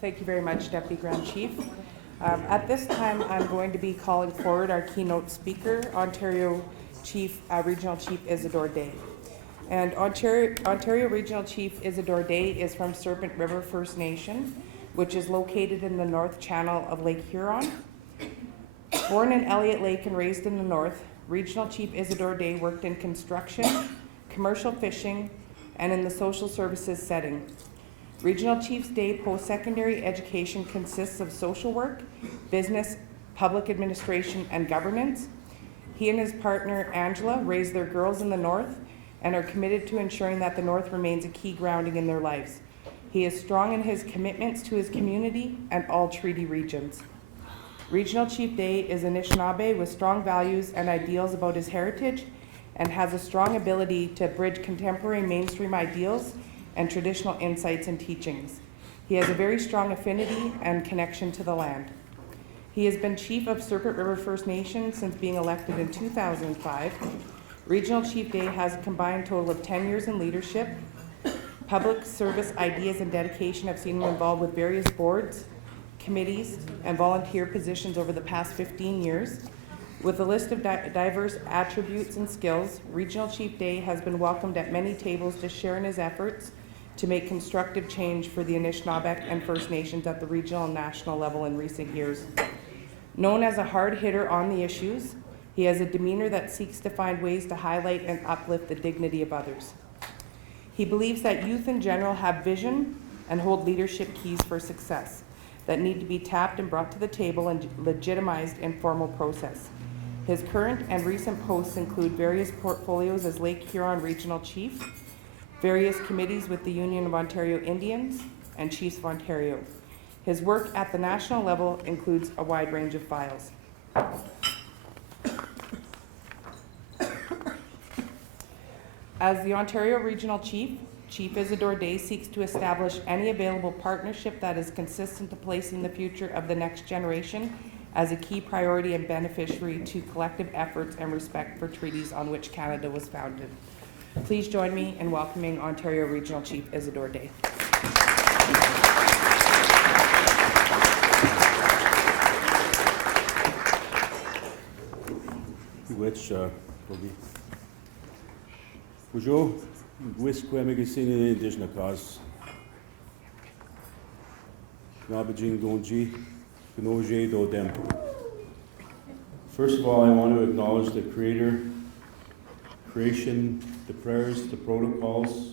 Thank you very much, Deputy Grand Chief. At this time, I'm going to be calling forward our keynote speaker, Regional Chief Isadore Day. And Ontario Regional Chief Isadore Day is from Serpent River First Nation, which is located in the North Channel of Lake Huron. Born in Elliott Lake and raised in the North, Regional Chief Isadore Day worked in construction, commercial fishing, and in the social services setting. Regional Chief's Day post-secondary education consists of social work, business, public administration, and governance. He and his partner, Angela, raise their girls in the North and are committed to ensuring that the North remains a key grounding in their lives. He is strong in his commitments to his community and all treaty regions. Regional Chief Day is an Anishinaabe with strong values and ideals about his heritage and has a strong ability to bridge contemporary mainstream ideals and traditional insights and teachings. He has a very strong affinity and connection to the land. He has been Chief of Serpent River First Nation since being elected in 2005. Regional Chief Day has a combined total of 10 years in leadership. Public service ideas and dedication have seen him involved with various boards, committees, and volunteer positions over the past 15 years. With a list of diverse attributes and skills, Regional Chief Day has been welcomed at many tables to share in his efforts to make constructive change for the Anishinaabe and First Nations at the regional and national level in recent years. Known as a hard hitter on the issues, he has a demeanor that seeks to find ways to highlight and uplift the dignity of others. He believes that youth in general have vision and hold leadership keys for success that need to be tapped and brought to the table and legitimized in formal process. His current and recent posts include various portfolios as Lake Huron Regional Chief, various committees with the Union of Ontario Indians, and Chiefs of Ontario. His work at the national level includes a wide range of files. As the Ontario Regional Chief, Chief Isadore Day seeks to establish any available partnership that is consistent to placing the future of the next generation as a key priority and beneficiary to collective efforts and respect for treaties on which Canada was founded. Please join me in welcoming Ontario Regional Chief Isadore Day. Bonjour, Wisquamigasini Indigenous Cause. Nabajing Donji, Gnoje Dodem. First of all, I want to acknowledge the creation, the prayers, the protocols,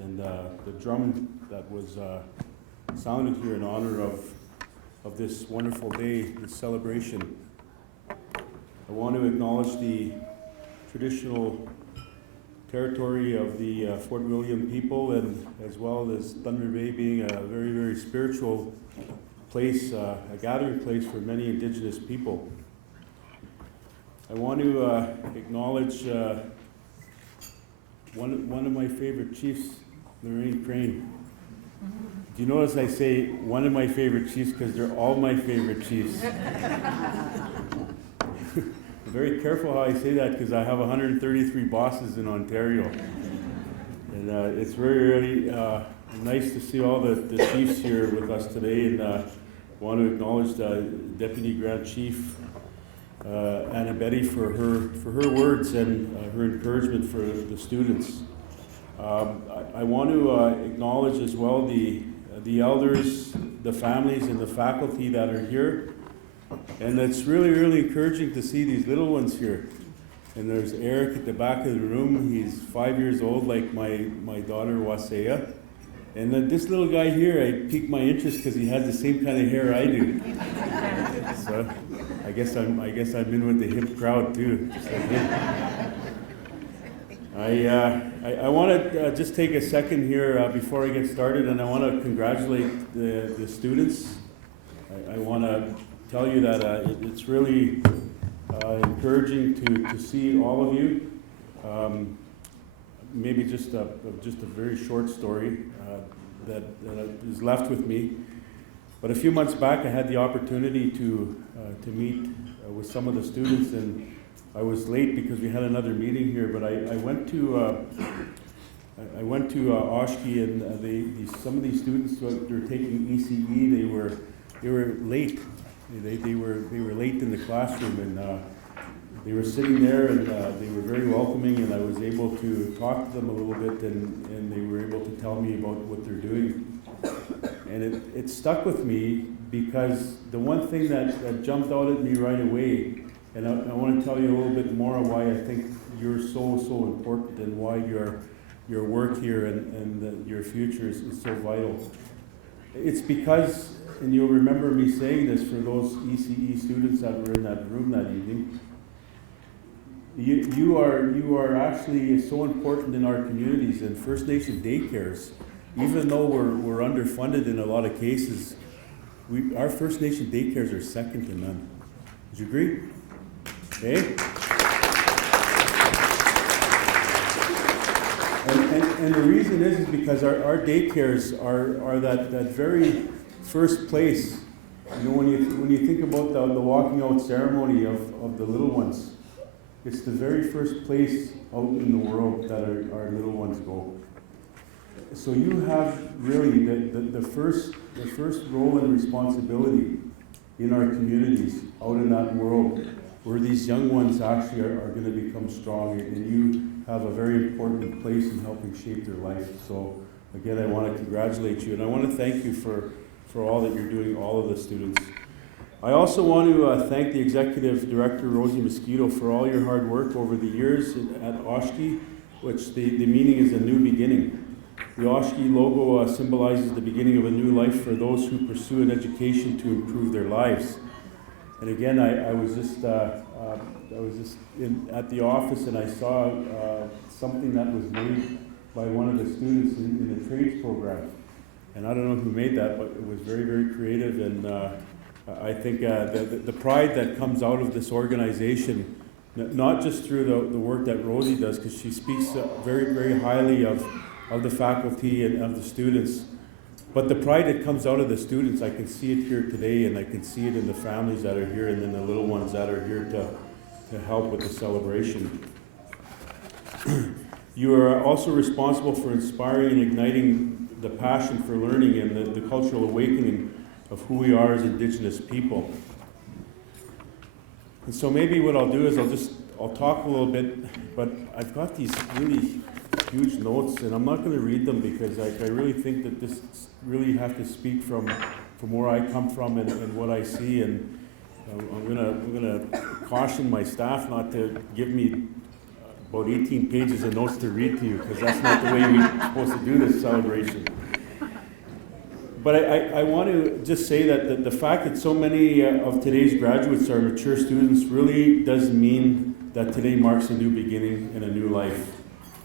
and the drum that was sounded here in honor of this wonderful day, this celebration. I want to acknowledge the traditional territory of the Fort William people, and as well as Thunder Bay being a very, very spiritual place, a gathering place for many Indigenous people. I want to acknowledge one of my favorite chiefs, Lorraine Crane. Do you notice I say one of my favorite chiefs because they're all my favorite chiefs? Very careful how I say that because I have 133 bosses in Ontario. And it's really nice to see all the chiefs here with us today, and I want to acknowledge the Deputy Grand Chief Anna Betty for her words and her encouragement for the students. I want to acknowledge as well the elders, the families, and the faculty that are here. And it's really, really encouraging to see these little ones here. And there's Eric at the back of the room. He's 5 years old, like my daughter Wasea. And then this little guy here, I piqued my interest because he has the same kind of hair I do. So I guess I'm in with the hip crowd too, just like him. I want to just take a second here before I get started, and I want to congratulate the students. I want to tell you that it's really encouraging to see all of you. Maybe just a very short story that is left with me. But a few months back, I had the opportunity to meet with some of the students, and I was late because we had another meeting here. But I went to I went to Oshki, and some of these students who were taking ECE, they were late. They were late in the classroom, and they were sitting there, and they were very welcoming, and I was able to talk to them a little bit, and they were able to tell me about what they're doing. And it stuck with me because the one thing that jumped out at me right away, and I want to tell you a little bit more why I think you're so important, and why your work here and your future is so vital. It's because, and you'll remember me saying this for those ECE students that were in that room that evening, you are actually so important in our communities, and First Nation daycares, even though we're underfunded in a lot of cases, our First Nation daycares are second to none. Would you agree? Okay? And the reason is because our daycares are that very first place. You know, when you think about the walking out ceremony of the little ones, it's the very first place out in the world that our little ones go. So you have really the first role and responsibility in our communities out in that world, where these young ones actually are going to become strong, and you have a very important place in helping shape their life. So again, I want to congratulate you, and I want to thank you for all that you're doing, all of the students. I also want to thank the Executive Director, Rosie Mosquito, for all your hard work over the years at Oshki, which the meaning is a new beginning. The Oshki logo symbolizes the beginning of a new life for those who pursue an education to improve their lives. And again, I was just at the office, and I saw something that was made by one of the students in the trades program. And I don't know who made that, but it was very, very creative. And I think the pride that comes out of this organization, not just through the work that Rosie does, because she speaks very, very highly of the faculty and of the students, but the pride that comes out of the students, I can see it here today, and I can see it in the families that are here, and then the little ones that are here to help with the celebration. You are also responsible for inspiring and igniting the passion for learning and the cultural awakening of who we are as Indigenous people. And so maybe what I'll do is I'll talk a little bit, but I've got these really huge notes, and I'm not going to read them because I really think that this really have to speak from where I come from and what I see, and I'm gonna caution my staff not to give me about 18 pages of notes to read to you, because that's not the way we're supposed to do this celebration. But I want to just say that the fact that so many of today's graduates are mature students really does mean that today marks a new beginning and a new life.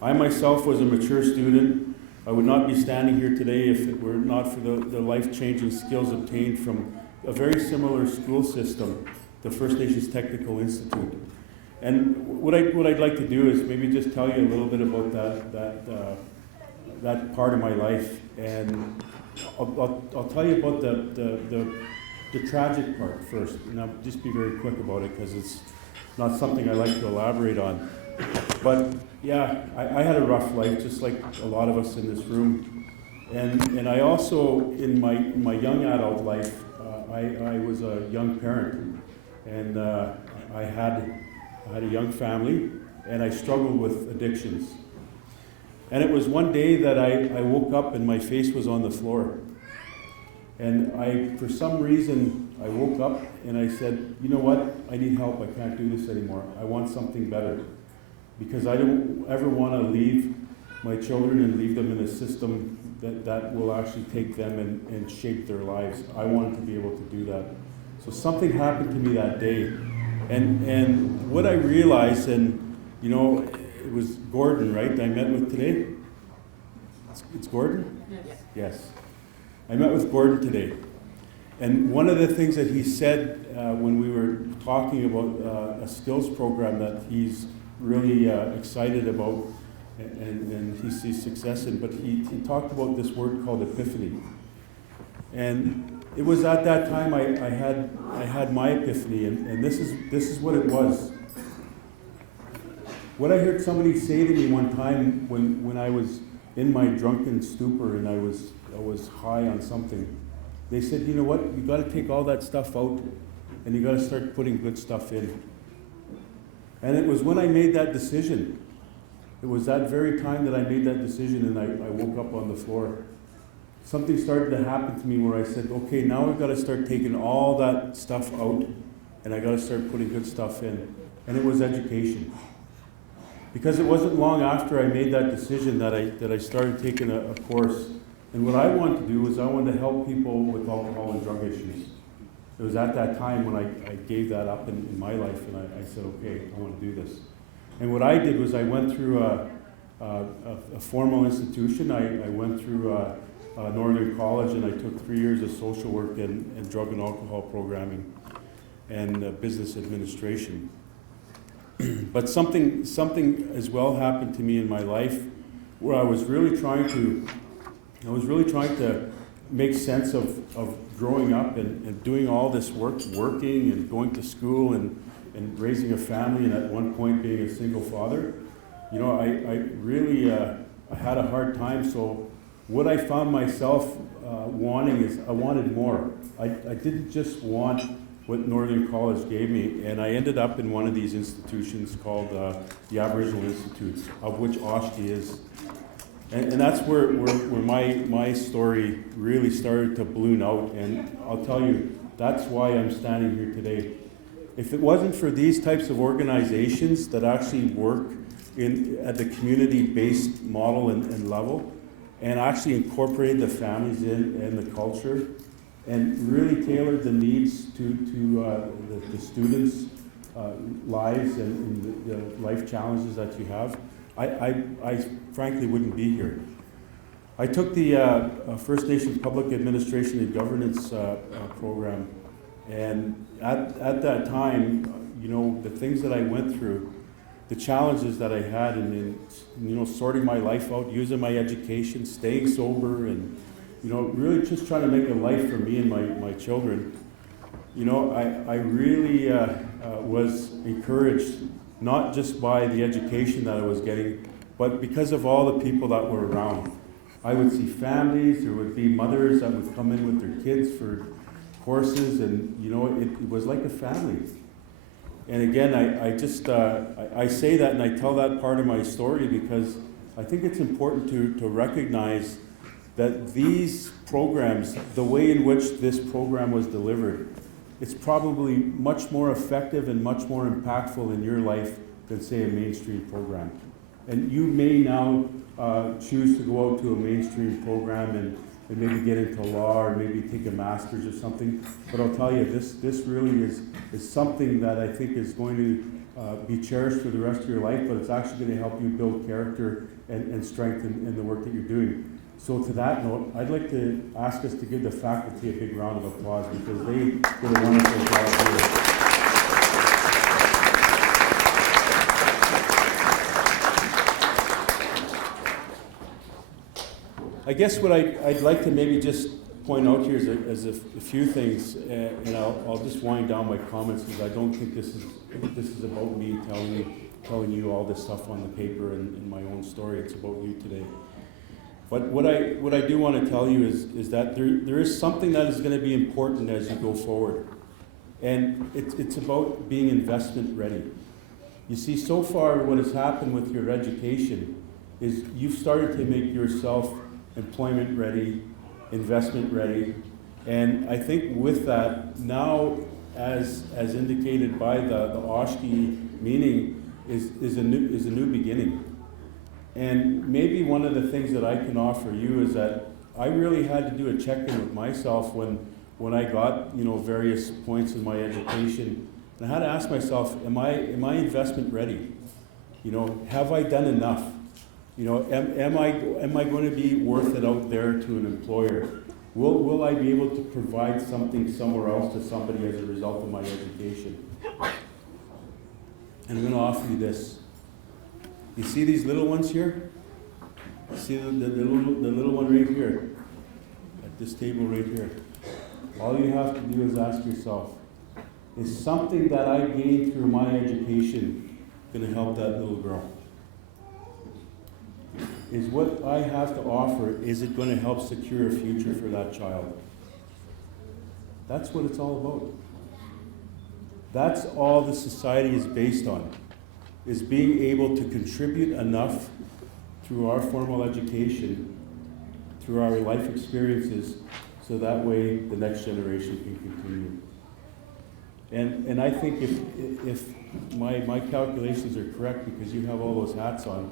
I myself was a mature student. I would not be standing here today if it were not for the life-changing skills obtained from a very similar school system, the First Nations Technical Institute. And what I'd like to do is maybe just tell you a little bit about that part of my life, and I'll tell you about the tragic part first, and I'll just be very quick about it because it's not something I like to elaborate on. But yeah, I had a rough life, just like a lot of us in this room. And I also, in my young adult life, I was a young parent, and I had a young family, and I struggled with addictions. And it was one day that I woke up and my face was on the floor. And for some reason, I woke up and I said, you know what, I need help, I can't do this anymore. I want something better. Because I don't ever want to leave my children and leave them in a system that will actually take them and shape their lives. I wanted to be able to do that. So something happened to me that day. And what I realized, and you know, it was Gordon, right, I met with today? It's Gordon? Yes. Yes. I met with Gordon today. And one of the things that he said when we were talking about a skills program that he's really excited about and he sees success in, but he talked about this word called epiphany. And it was at that time I had my epiphany, and this is what it was. What I heard somebody say to me one time when I was in my drunken stupor and I was high on something, they said, you know what, you got to take all that stuff out and you got to start putting good stuff in. And it was when I made that decision, it was that very time that I made that decision and I woke up on the floor. Something started to happen to me where I said, okay, now I've got to start taking all that stuff out and I got to start putting good stuff in. And it was education. Because it wasn't long after I made that decision that I started taking a course. And what I wanted to do was I wanted to help people with alcohol and drug issues. It was at that time when I gave that up in my life and I said, okay, I want to do this. And what I did was I went through a formal institution. I went through Northern College and I took 3 years of social work and drug and alcohol programming and business administration. But something as well happened to me in my life where I was really trying to make sense of growing up and doing all this work, working and going to school and raising a family and at one point being a single father. You know, I really I had a hard time. So what I found myself wanting is I wanted more. I didn't just want what Northern College gave me, and I ended up in one of these institutions called the Aboriginal Institutes, of which Oshki is. And that's where my story really started to balloon out, and I'll tell you, that's why I'm standing here today. If it wasn't for these types of organizations that actually work at the community-based model and level, and actually incorporate the families in and the culture, and really tailored the needs to the students' lives and the life challenges that you have, I frankly wouldn't be here. I took the First Nations Public Administration and Governance program, and at that time, you know, the things that I went through, the challenges that I had in you know, sorting my life out, using my education, staying sober, and you know, really just trying to make a life for me and my children. You know, I really was encouraged, not just by the education that I was getting, but because of all the people that were around. I would see families, there would be mothers that would come in with their kids for courses, and you know, it was like a family. And again, I say that and I tell that part of my story because I think it's important to recognize that these programs, the way in which this program was delivered, it's probably much more effective and much more impactful in your life than, say, a mainstream program. And you may now choose to go out to a mainstream program and maybe get into law or maybe take a master's or something. But I'll tell you, this really is something that I think is going to be cherished for the rest of your life, but it's actually going to help you build character and strength in the work that you're doing. So to that note, I'd like to ask us to give the faculty a big round of applause because they did a wonderful job here. I guess what I'd like to maybe just point out here is a few things, and I'll just wind down my comments because I don't think this is about me telling you all this stuff on the paper and my own story. It's about you today. But what I do want to tell you is that there is something that is going to be important as you go forward, and it's about being investment ready. You see, so far what has happened with your education is you've started to make yourself employment ready, investment ready, and I think with that now, as indicated by the Oshki meaning, is a new beginning. And maybe one of the things that I can offer you is that I really had to do a check-in with myself when I got, you know, various points in my education, and I had to ask myself, am I investment ready? You know, have I done enough? You know, am I going to be worth it out there to an employer? Will I be able to provide something somewhere else to somebody as a result of my education? And I'm going to offer you this. You see these little ones here? See the little one right here, at this table right here. All you have to do is ask yourself, is something that I gained through my education going to help that little girl? is what I have to offer, is it going to help secure a future for that child? That's what it's all about. That's all the society is based on, is being able to contribute enough through our formal education, through our life experiences, so that way the next generation can continue. And I think if my calculations are correct, because you have all those hats on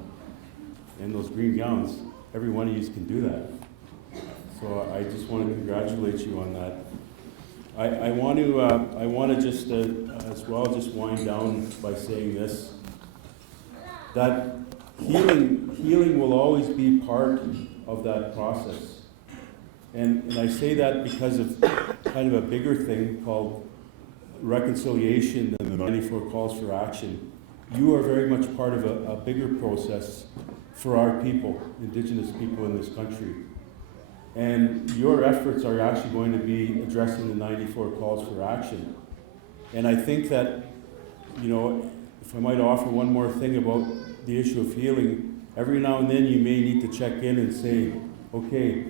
and those green gowns, every one of you can do that. So I just want to congratulate you on that. I want to just as well just wind down by saying this, that healing will always be part of that process. And I say that because of kind of a bigger thing called reconciliation and the 94 calls for action. You are very much part of a bigger process for our people, Indigenous people in this country. And your efforts are actually going to be addressing the 94 calls for action. And I think that, you know, if I might offer one more thing about the issue of healing, every now and then you may need to check in and say, okay,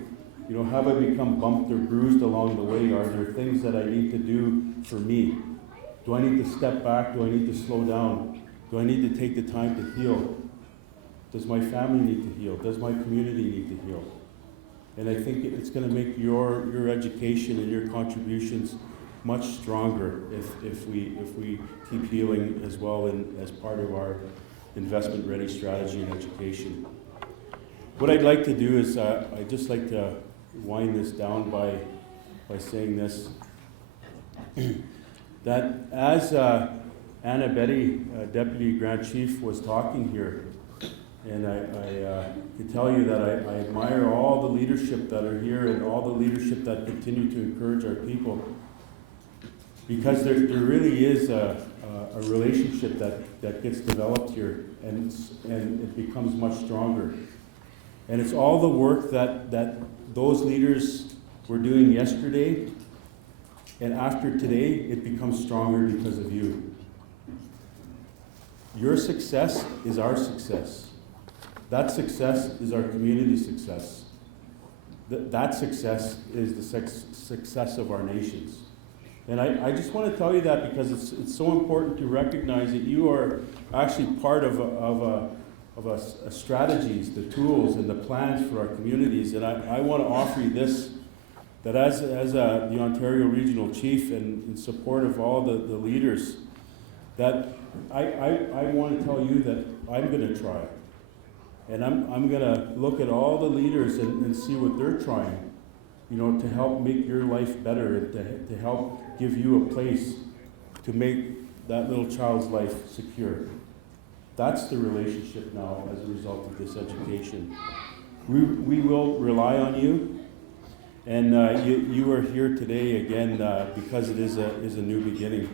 you know, have I become bumped or bruised along the way? Are there things that I need to do for me? Do I need to step back? Do I need to slow down? Do I need to take the time to heal? Does my family need to heal? Does my community need to heal? And I think it's going to make your education and your contributions much stronger if we keep healing as well, and as part of our investment ready strategy in education. What I'd like to do is I'd just like to wind this down by saying this, that as Anna Betty, Deputy Grand Chief, was talking here, and I can tell you that I admire all the leadership that are here and all the leadership that continue to encourage our people, because there really is a relationship that gets developed here, and it becomes much stronger. And it's all the work that those leaders were doing yesterday, and after today, it becomes stronger because of you. Your success is our success. That success is our community success. That success is the success of our nations. And I just want to tell you that because it's so important to recognize that you are actually part of a strategies, the tools, and the plans for our communities. And I want to offer you this, that as the Ontario Regional Chief, and in support of all the leaders, that I want to tell you that I'm going to try. And I'm going to look at all the leaders and see what they're trying, you know, to help make your life better, and to help give you a place to make that little child's life secure. That's the relationship now as a result of this education. We will rely on you, and you are here today again because it is a new beginning.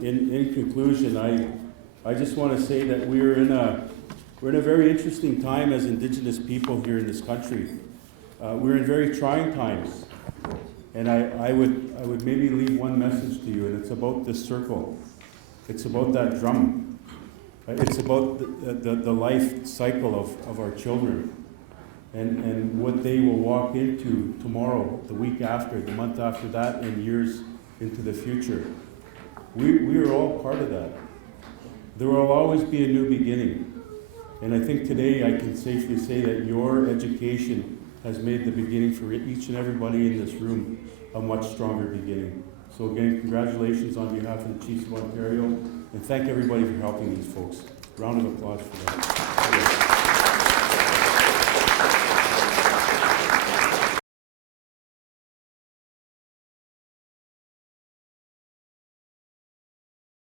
In conclusion, I just want to say that we're in a very interesting time as Indigenous people here in this country. We're in very trying times, and I would maybe leave one message to you, and it's about this circle. It's about that drum. It's about the life cycle of our children, and what they will walk into tomorrow, the week after, the month after that, and years into the future. We are all part of that. There will always be a new beginning. And I think today I can safely say that your education has made the beginning for each and everybody in this room a much stronger beginning. So again, congratulations on behalf of the Chiefs of Ontario, and thank everybody for helping these folks. Round of applause for them.